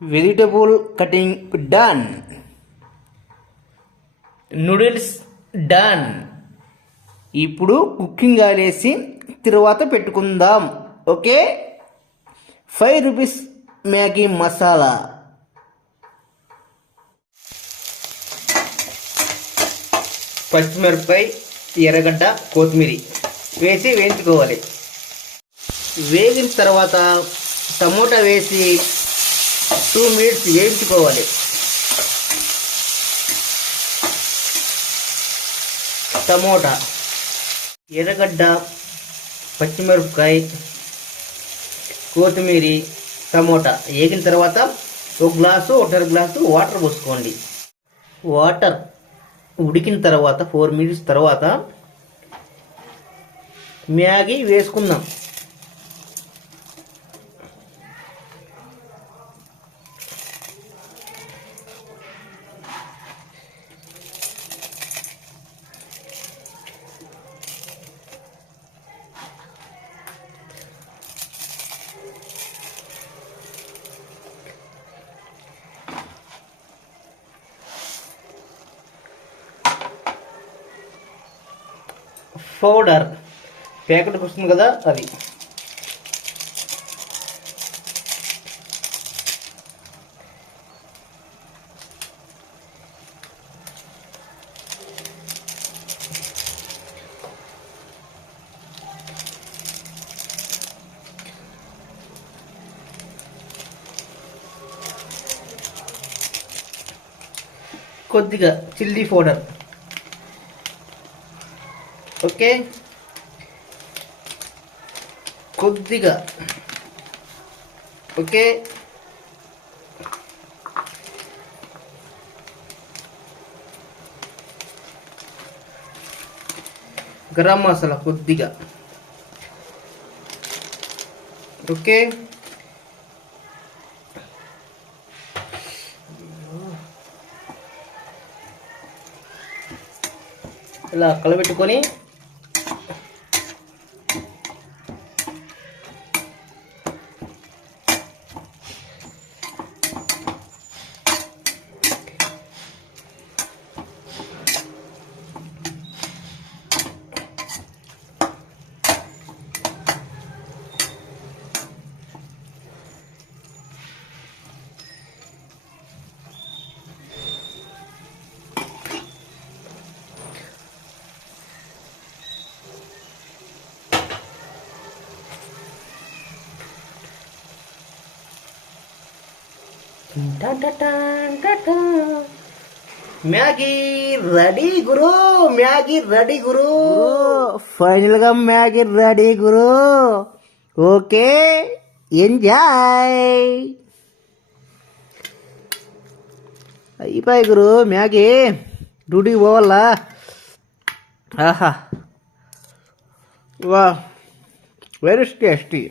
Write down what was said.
Vegetable cutting done. Noodles done. ఇప్పుడు cooking oil వేసి తర్వాత పెట్టుకుందాం. ఓకే. 5 రూపీస్ మ్యాగీ మసాలా, పచ్చిమిరపకాయ, ఎర్రగడ్డ, కొత్తిమీర వేసి వేయించుకోవాలి. వేగిన తర్వాత టమోటా వేసి 2 మినిట్స్ వేయించుకోవాలి. టమోటా, ఎర్రగడ్డ, పచ్చిమిరపకాయ, కొత్తిమీర, టమోటా వేగిన తర్వాత 1 గ్లాసు 1.5 గ్లాసు వాటర్ పోసుకోండి. వాటర్ ఉడికిన తర్వాత 4 మినిట్స్ తర్వాత మ్యాగీ వేసుకుందాం. పౌడర్ ప్యాకెట్ వస్తుంది కదా, అది కొద్దిగా చిల్లీ పౌడర్. ఓకే. కొద్దిగా. ఓకే. గరం మసాలా కొద్దిగా. ఓకే. ఇలా కలబెట్టుకొని మ్యాగీ రెడీ గురు. మ్యాగీ రెడీ గురు. ఫైనల్ గా మ్యాగీ రెడీ గురు. Okay, enjoy. అయిపోయి గురు మ్యాగీ. డ్యూటీకి పోవాలా? ఆహా, వా, వెరీ టేస్టీ.